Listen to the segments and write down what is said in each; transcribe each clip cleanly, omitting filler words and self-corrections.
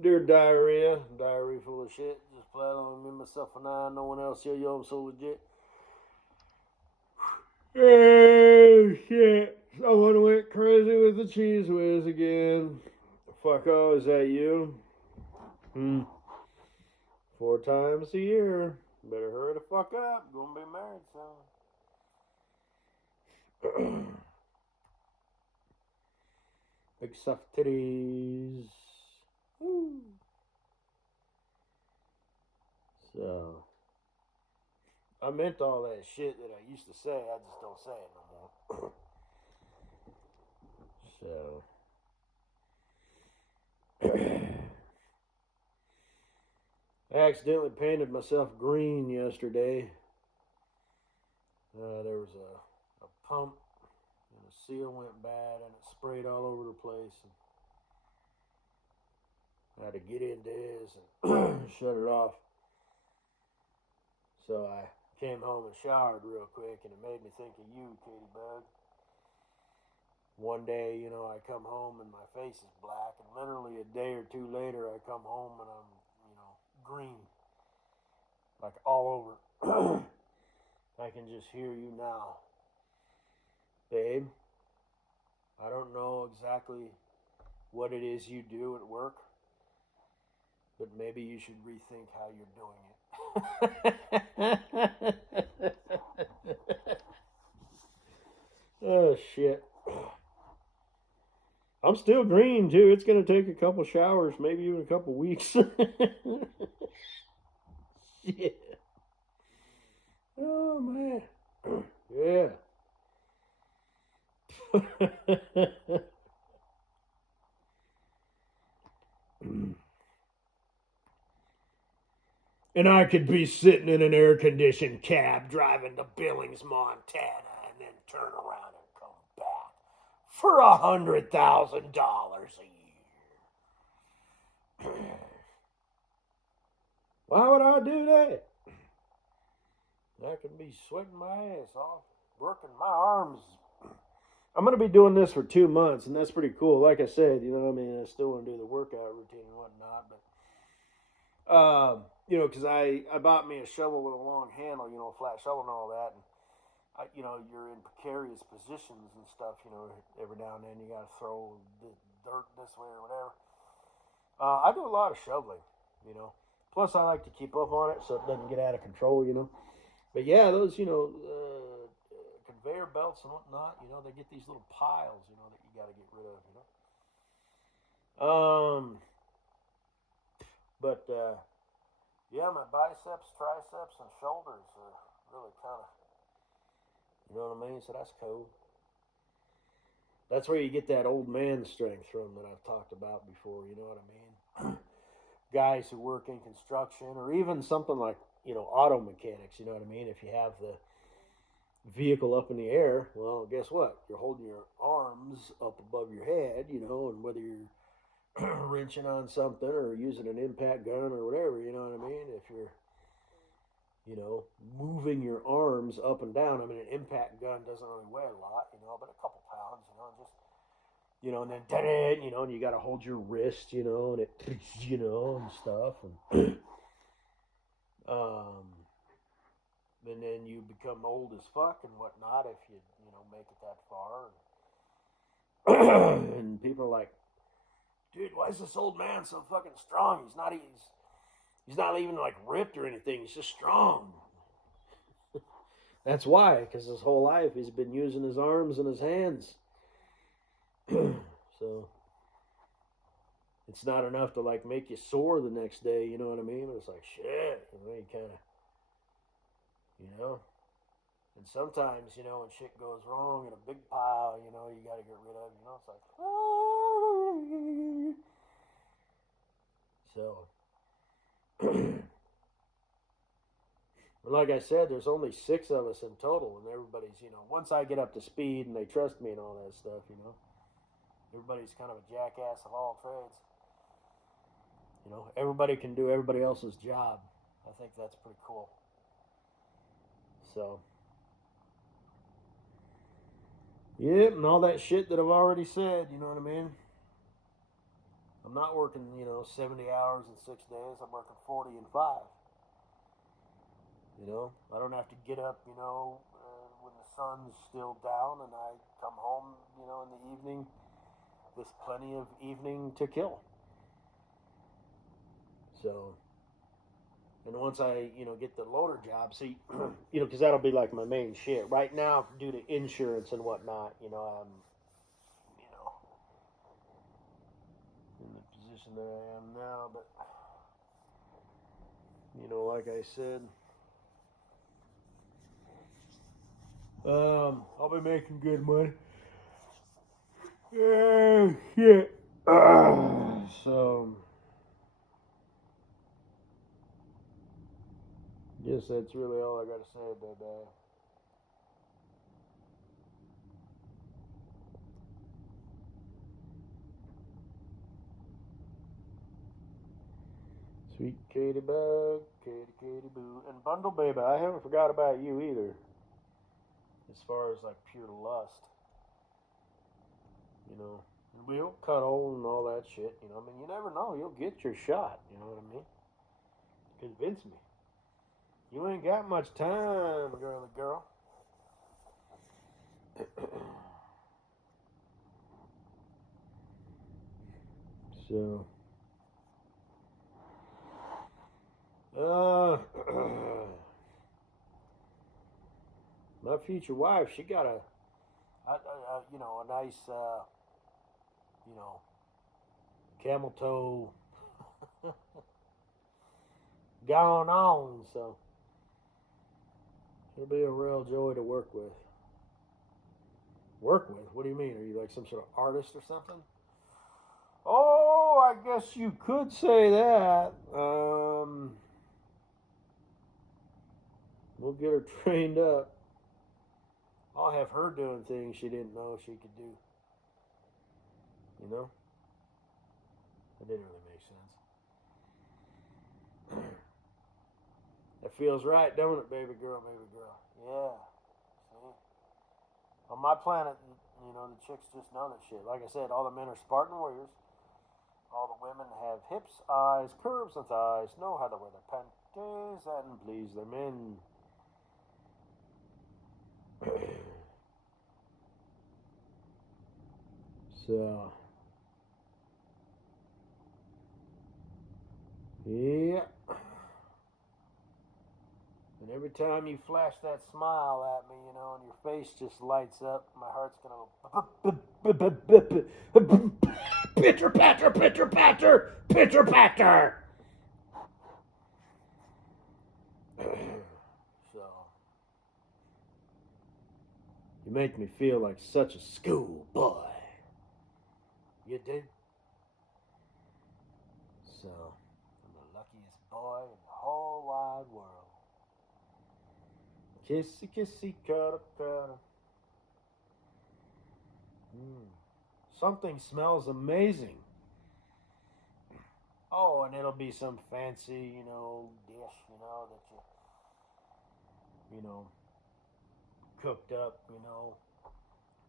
Dear diarrhea, diarrhea full of shit. Just flat on me, myself, and I. No one else here. Yo, I'm so legit. Oh shit! Someone went crazy with the cheese whiz again. Fuck oh, is that you? Hmm. 4 times a year. Better hurry the fuck up. Gonna be married soon. Big soft titties. Woo. So, I meant all that shit that I used to say. I just don't say it no more. So, I accidentally painted myself green yesterday. There was a pump and the seal went bad and it sprayed all over the place. And I had to get into his and shut it off. So I came home and showered real quick, and it made me think of you, Katie-bug. One day, I come home and my face is black, and literally a day or two later, I come home and I'm, green, like all over. I can just hear you now. Babe, I don't know exactly what it is you do at work, but maybe you should rethink how you're doing it. Oh, shit. I'm still green, too. It's going to take a couple showers, maybe even a couple weeks. Shit. Oh, man. Yeah. And I could be sitting in an air conditioned cab driving to Billings, Montana, and then turn around and come back for $100,000 a year. Why would I do that? I could be sweating my ass off, working my arms. I'm going to be doing this for 2 months, and that's pretty cool. Like I said, I still want to do the workout routine and whatnot, but because I bought me a shovel with a long handle, a flat shovel and all that, and you're in precarious positions and stuff, every now and then you got to throw the dirt this way or whatever. I do a lot of shoveling, you know. Plus, I like to keep up on it so it doesn't get out of control. But yeah, those, conveyor belts and whatnot, they get these little piles, that you got to get rid of. But yeah, my biceps, triceps, and shoulders are really kind of, you know what I mean? So that's cool. That's where you get that old man strength from that I've talked about before. You know what I mean? Guys who work in construction or even something like auto mechanics. You know what I mean? If you have the vehicle up in the air, well, guess what? You're holding your arms up above your head. And whether you're wrenching on something or using an impact gun or whatever, you know what I mean? If you're moving your arms up and down. I mean, an impact gun doesn't really weigh a lot, but a couple pounds, just and then and you got to hold your wrist, and it, and stuff, and um, and then you become old as fuck and whatnot if you make it that far, and people are like, dude, why is this old man so fucking strong? He's not even like ripped or anything. He's just strong. That's why, because his whole life he's been using his arms and his hands. So it's not enough to like make you sore the next day, you know what I mean? It's like shit, you kind of, you know. And sometimes, when shit goes wrong in a big pile, you got to get rid of, it's like, so. But like I said, there's only 6 of us in total, and everybody's, once I get up to speed and they trust me and all that stuff, everybody's kind of a jackass of all trades. Everybody can do everybody else's job. I think that's pretty cool. So, yep, and all that shit that I've already said, you know what I mean? I'm not working, 70 hours in 6 days. I'm working 40 in 5. I don't have to get up, when the sun's still down, and I come home, in the evening with plenty of evening to kill. So, and once I, get the loader job, see, because that'll be like my main shit. Right now, due to insurance and whatnot, I'm, in the position that I am now. But, like I said, I'll be making good money. Yeah, shit. So, guess that's really all I gotta say, baby. Sweet Katie-bug, Katie-boo, and Bundle Baby. I haven't forgot about you either. As far as like pure lust, and we'll cuddle and all that shit. I mean, you never know. You'll get your shot. You know what I mean? Convince me. You ain't got much time, girly girl. So, my future wife, she got a nice, camel toe going on. So, it'll be a real joy to work with. Work with? What do you mean? Are you like some sort of artist or something? Oh, I guess you could say that. We'll get her trained up. I'll have her doing things she didn't know she could do. That didn't really make sense. That feels right, don't it, baby girl, baby girl? Yeah. See? On my planet, the chicks just know that shit. Like I said, all the men are Spartan warriors. All the women have hips, eyes, curves, and thighs, know how to wear their panties and please their men. So, yeah. And every time you flash that smile at me, and your face just lights up, my heart's gonna go pitter patter, pitter patter, pitter patter. So, you make me feel like such a schoolboy. You do? So, I'm the luckiest boy in the whole wide world. Kissy, kissy, cuddle, cuddle. Something smells amazing. Oh, and it'll be some fancy, dish, that you cooked up,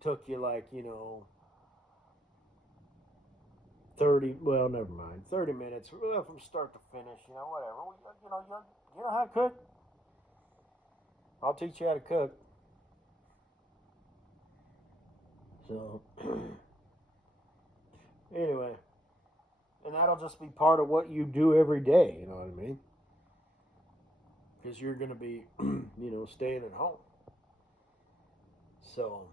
took you like, 30, well, never mind, 30 minutes, well, from start to finish, whatever. You know how to cook? I'll teach you how to cook. So, anyway, and that'll just be part of what you do every day, you know what I mean? Because you're going to be, staying at home. So,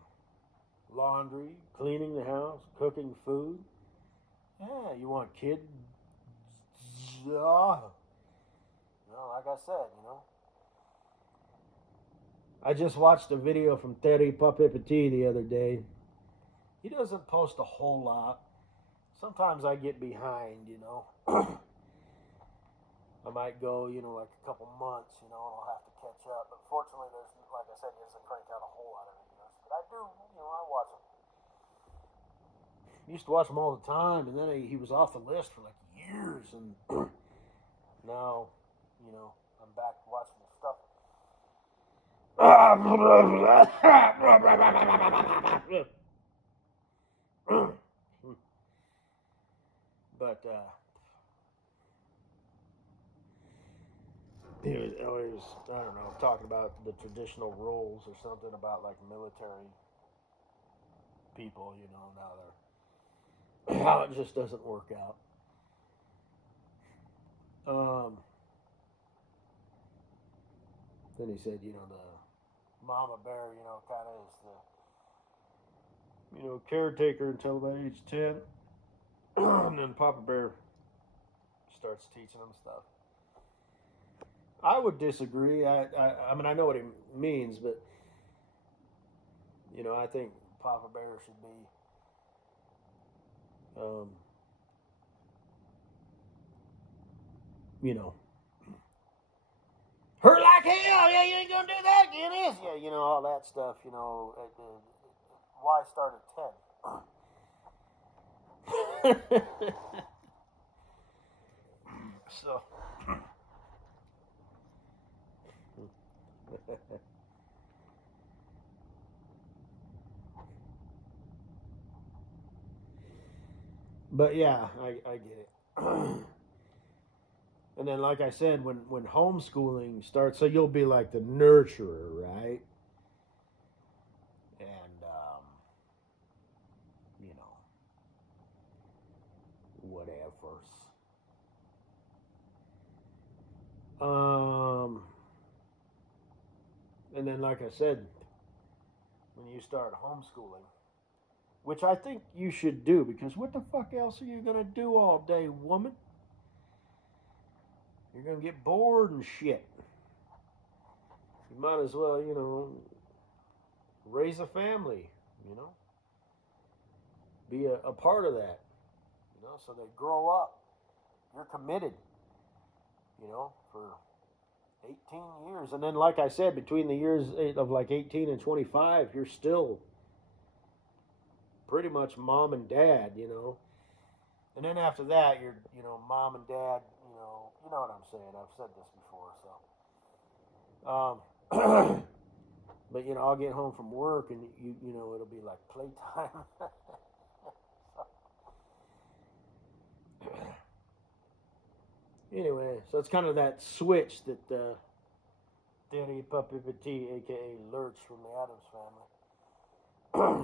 laundry, cleaning the house, cooking food. Yeah, you want kids? Like I said, I just watched a video from Terry Papepetit the other day. He doesn't post a whole lot. Sometimes I get behind, I might go, like a couple months, and I'll have to catch up. But fortunately, like I said, he doesn't crank out a whole lot of videos. But I do, I watch them. I used to watch him all the time, and then he was off the list for like years, and now, I'm back watching his stuff. But he was always, I don't know, talking about the traditional roles or something about like military people, now they're, how it just doesn't work out. Then he said, the mama bear, kind of is the, caretaker until about age 10. And then Papa Bear starts teaching them stuff. I would disagree. I mean, I know what he means, but, I think Papa Bear should be, you know, hurt like hell. Yeah, you ain't gonna do that. It is. Yeah, all that stuff. Why start at 10? So. But yeah, I get it. And then, like I said, when homeschooling starts, so you'll be like the nurturer, right? And you know, whatever. Um, and then, like I said, when you start homeschooling, which I think you should do, because what the fuck else are you gonna do all day, woman? You're gonna get bored and shit. You might as well, raise a family, be a part of that, so they grow up. You're committed, for 18 years. And then, like I said, between the years of like 18 and 25, you're still pretty much mom and dad, And then after that, you're, mom and dad, you know what I'm saying. I've said this before, so. But, I'll get home from work and, it'll be like playtime. Anyway, so it's kind of that switch that Daddy Puppy Petit, a.k.a. Lurch from the Addams Family.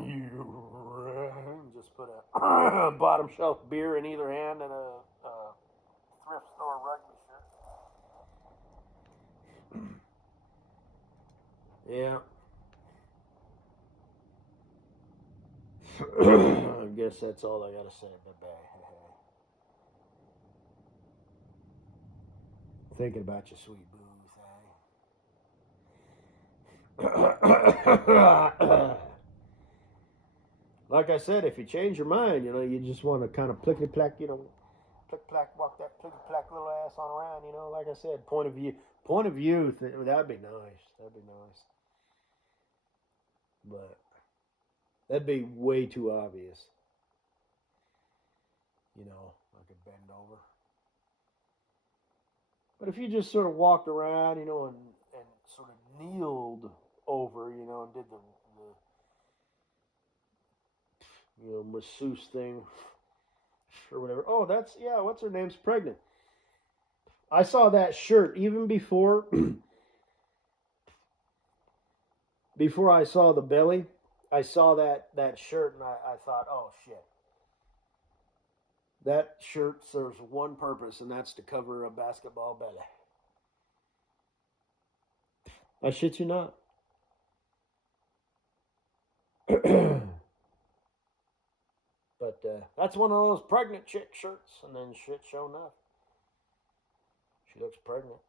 You just put a bottom shelf beer in either hand and a thrift store rugby shirt. Yeah. I guess that's all I gotta say. Bye-bye. Thinking about your sweet booze, Like I said, if you change your mind, you just want to kind of plickety-plack, plick-plack, walk that plickety-plack little ass on around, like I said, point of view, that'd be nice. That'd be nice. But that'd be way too obvious. I could bend over. But if you just sort of walked around, and sort of kneeled over, and did the masseuse thing or whatever. Oh, what's her name's pregnant. I saw that shirt even before before I saw the belly. I saw that shirt and I thought, oh shit. That shirt serves one purpose, and that's to cover a basketball belly. I shit you not. But that's one of those pregnant chick shirts, and then shit showing up. She looks pregnant.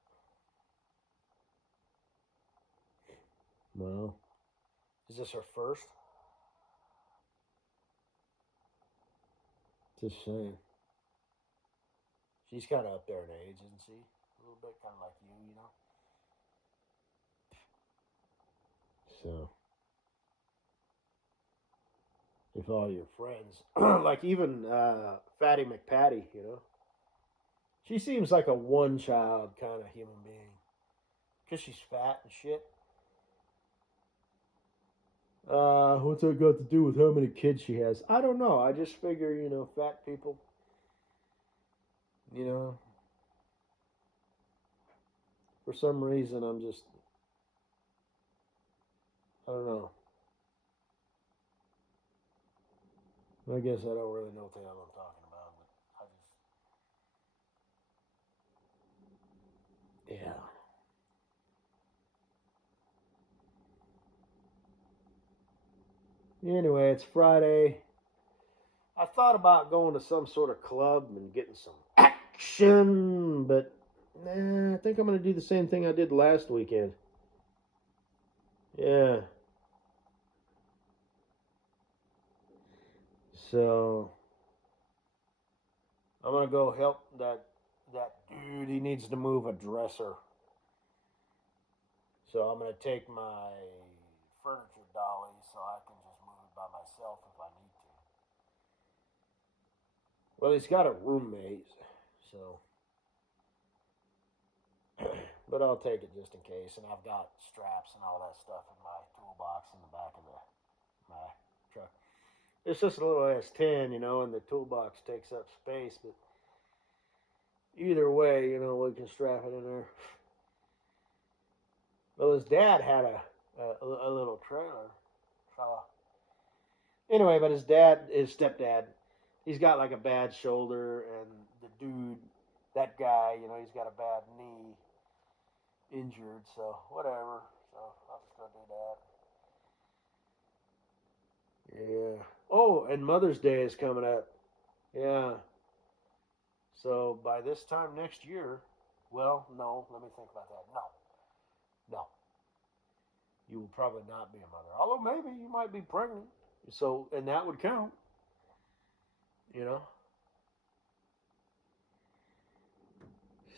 Well, is this her first? Just saying. She's kind of up there in age, isn't she? A little bit, kind of like you, So, if all your friends, like even Fatty McPatty, she seems like a one-child kind of human being, because she's fat and shit. What's that got to do with how many kids she has? I don't know. I just figure, fat people, You know, for some reason, I don't know. I guess I don't really know what the hell I'm talking about, but yeah. Anyway, it's Friday. I thought about going to some sort of club and getting some action, but nah, I think I'm going to do the same thing I did last weekend. Yeah. So I'm going to go help that dude. He needs to move a dresser. So I'm going to take my furniture dolly so I can just move it by myself if I need to. Well, he's got a roommate, so but I'll take it just in case. And I've got straps and all that stuff in my toolbox in the back of my truck. It's just a little S10, and the toolbox takes up space. But either way, we can strap it in there. Well, his dad had a little trailer. So anyway, but his stepdad, he's got like a bad shoulder, and the dude, that guy, he's got a bad knee, injured. So whatever. So I'll just go do that. Yeah. Oh, and Mother's Day is coming up. Yeah. So by this time next year, well, no, let me think about that. No. You will probably not be a mother. Although maybe you might be pregnant. So, and that would count, you know?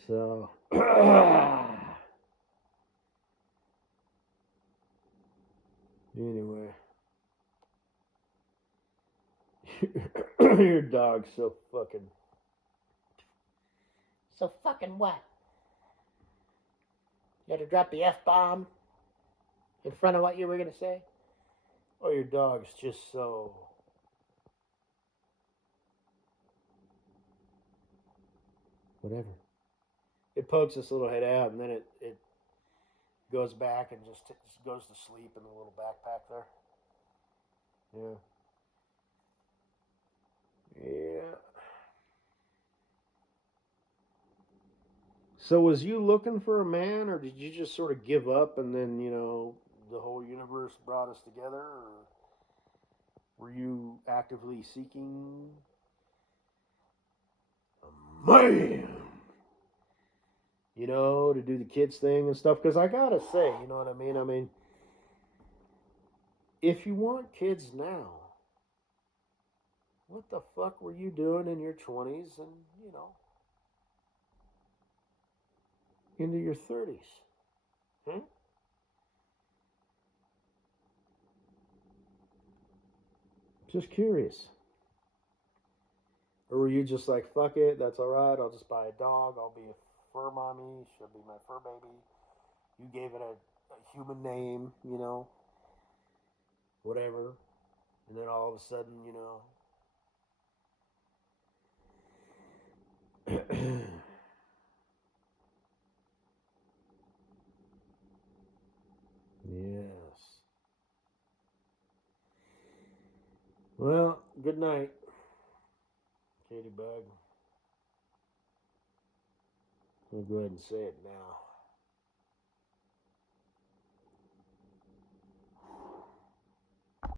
So, anyway. Your dog's so fucking. So fucking what? You had to drop the F bomb in front of what you were gonna say? Oh, your dog's just so. Whatever. It pokes its little head out, and then it goes back and just goes to sleep in the little backpack there. Yeah. Yeah. So was you looking for a man, or did you just sort of give up, and then the whole universe brought us together, or were you actively seeking a man? To do the kids thing and stuff. Because I gotta say, you know what I mean. I mean, if you want kids now, what the fuck were you doing in your 20s and into your 30s? Hmm? Just curious. Or were you just like, fuck it, that's all right. I'll just buy a dog. I'll be a fur mommy. She'll be my fur baby. You gave it a human name, whatever. And then all of a sudden, yes. Well, good night, Katie Bug. I'll go ahead and say it now.